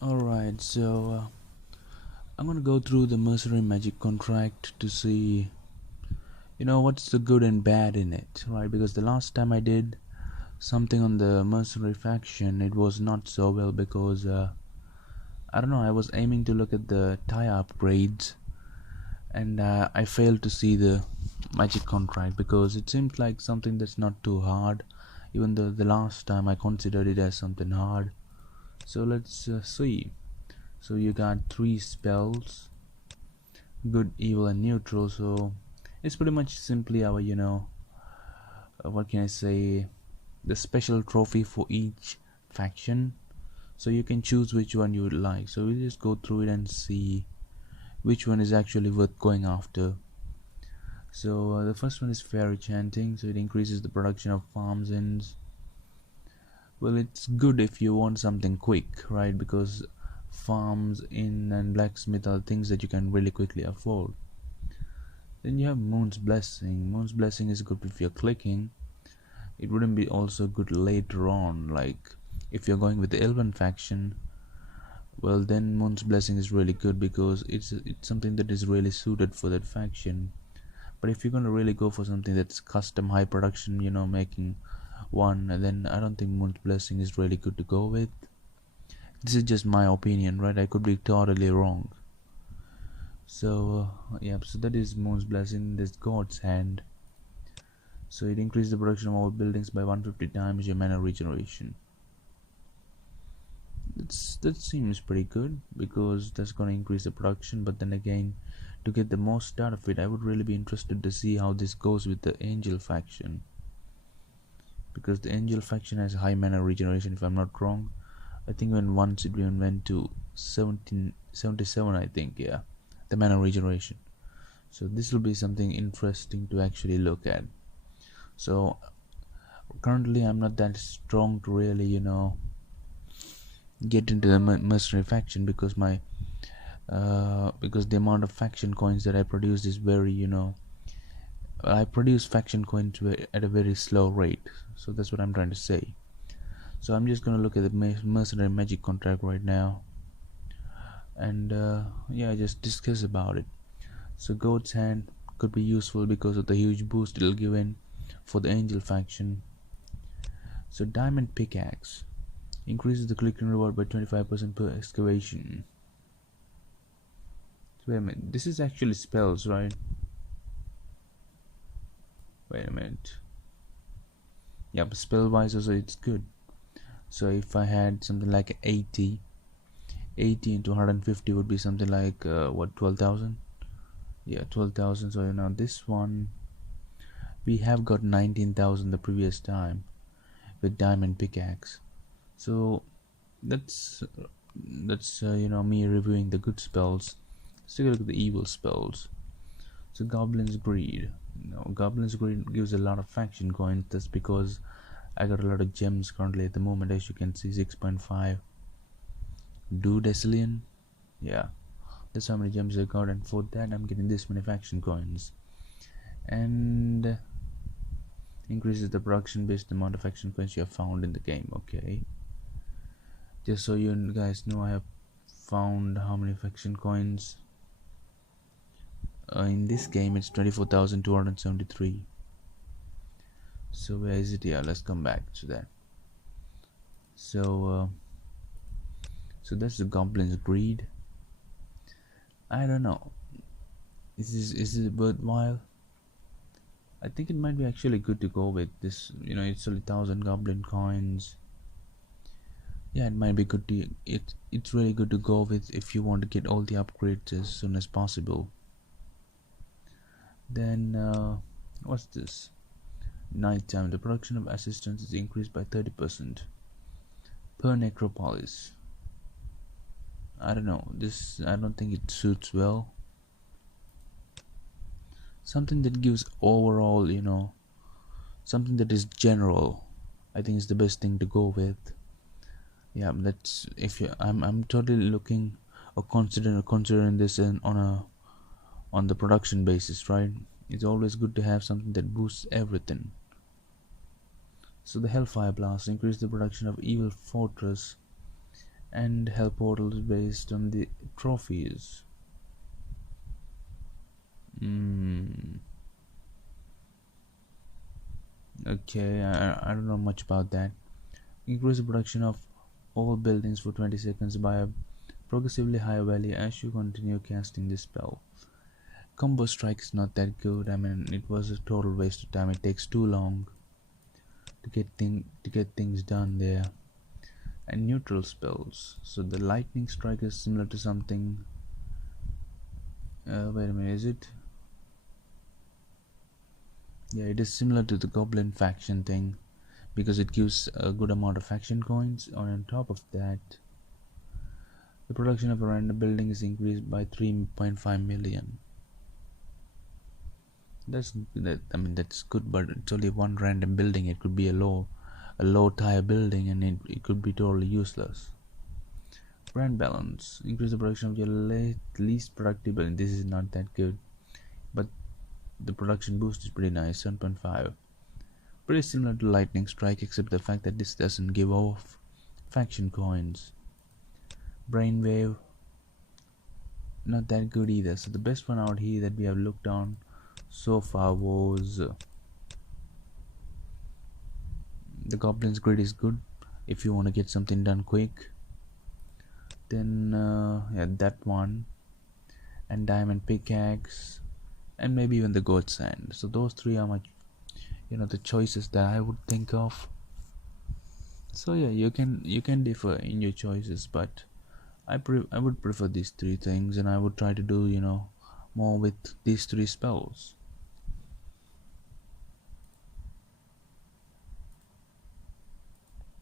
Alright, so I'm gonna go through the mercenary magic contract to see, what's the good and bad in it, right? Because the last time I did something on the mercenary faction, it was not so well because, I don't know, I was aiming to look at the tire upgrades and I failed to see the magic contract because it seems like something that's not too hard, even though the last time I considered it as something hard. So let's see. So you got three spells: good, evil, and neutral. So it's pretty much simply our, what can I say, the special trophy for each faction. So you can choose which one you would like. So we'll just go through it and see which one is actually worth going after. So the first one is fairy chanting. So it increases the production of farms ends. Well, it's good if you want something quick, right? Because farms in and blacksmith are things that you can really quickly afford. Then you have Moon's Blessing. Moon's Blessing is good if you're clicking. It wouldn't be also good later on, like if you're going with the Elven faction. Well, then Moon's Blessing is really good because it's something that is really suited for that faction. But if you're gonna really go for something that's custom high production, making one, then I don't think Moon's Blessing is really good to go with. This is just my opinion, right? I could be totally wrong. So yeah, so that is Moon's Blessing. This God's Hand. So it increases the production of all buildings by 150 times your mana regeneration. That seems pretty good because that's going to increase the production. But then again, to get the most out of it, I would really be interested to see how this goes with the Angel faction, because the Angel faction has high mana regeneration, if I'm not wrong. I think once it even went to 1777, I think, yeah, the mana regeneration. So this will be something interesting to actually look at. So currently I'm not that strong to really, get into the mercenary faction because because the amount of faction coins that I produce is very, I produce faction coins at a very slow rate. So that's what I'm trying to say. So I'm just gonna look at the mercenary magic contract right now, and yeah, just discuss about it. So Goat's Hand could be useful because of the huge boost it'll give in for the Angel faction. So Diamond Pickaxe increases the clicking reward by 25% per excavation. So wait a minute, this is actually spells, right? Wait a minute. Yep, spell wise also it's good. So if I had something like 80 into 150 would be something like what, 12,000? Yeah, 12,000. So now this one we have got 19,000 the previous time with Diamond Pickaxe. So that's me reviewing the good spells. Let's take a look at the evil spells. So Goblin's Greed. Goblin's Greed gives a lot of faction coins. That's because I got a lot of gems currently at the moment, as you can see, 6.5. Do Decilion, yeah, that's how many gems I got, and for that I'm getting this many faction coins. And increases the production based amount of faction coins you have found in the game. Okay, just so you guys know, I have found how many faction coins in this game. It's 24,273. So where is it? Yeah, let's come back to that. So so that's the Goblin's Greed. I don't know, is it worthwhile? I think it might be actually good to go with this. It's only 1,000 goblin coins. Yeah, it might be good to it's really good to go with if you want to get all the upgrades as soon as possible. Then what's this? Nighttime, the production of assistance is increased by 30% per necropolis. I don't know, this, I don't think it suits well. Something that gives overall, something that is general, I think is the best thing to go with. Yeah, that's if you I'm totally looking or considering this on the production basis, right? It's always good to have something that boosts everything. So the Hellfire Blast increases the production of Evil Fortress and hell portals based on the trophies. Hmm. Okay, I don't know much about that. Increase the production of all buildings for 20 seconds by a progressively higher value as you continue casting this spell. Combo strike is not that good. I mean, it was a total waste of time. It takes too long to get things done there. And neutral spells. So the lightning strike is similar to something. Wait a minute, is it? Yeah, it is similar to the goblin faction thing because it gives a good amount of faction coins. On top of that, the production of a random building is increased by 3.5 million. I mean that's good, but it's only one random building. It could be a low tier building, and it could be totally useless. Brand balance increase the production of your least productive building. This is not that good, but the production boost is pretty nice, 7.5. Pretty similar to lightning strike, except the fact that this doesn't give off faction coins. Brainwave, not that good either. So the best one out here that we have looked on so far was the Goblin's Grid is good if you want to get something done quick. Then yeah, that one, and Diamond Pickaxe, and maybe even the Goat Sand. So those three are my, the choices that I would think of. So yeah, you can differ in your choices, but I would prefer these three things, and I would try to do more with these three spells.